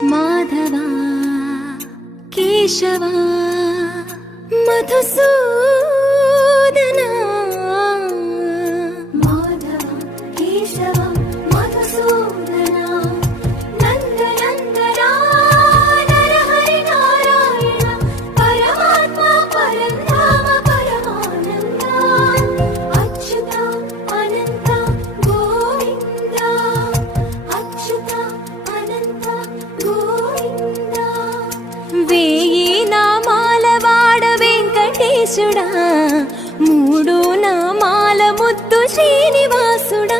మాధవా కేశవా మధుసూదనా మాధవ కేశవ మధుసూదనా నందనందనా నరహరి నారాయణ పరమాత్మ పరంధామ పరమానంద అచ్యుత అనంత గోవింద అచ్యుత అనంత గోవింద వేయి నామాల వాడ వెంకటేశుడా మూడు నామాల ముద్దు శ్రీనివాసుడా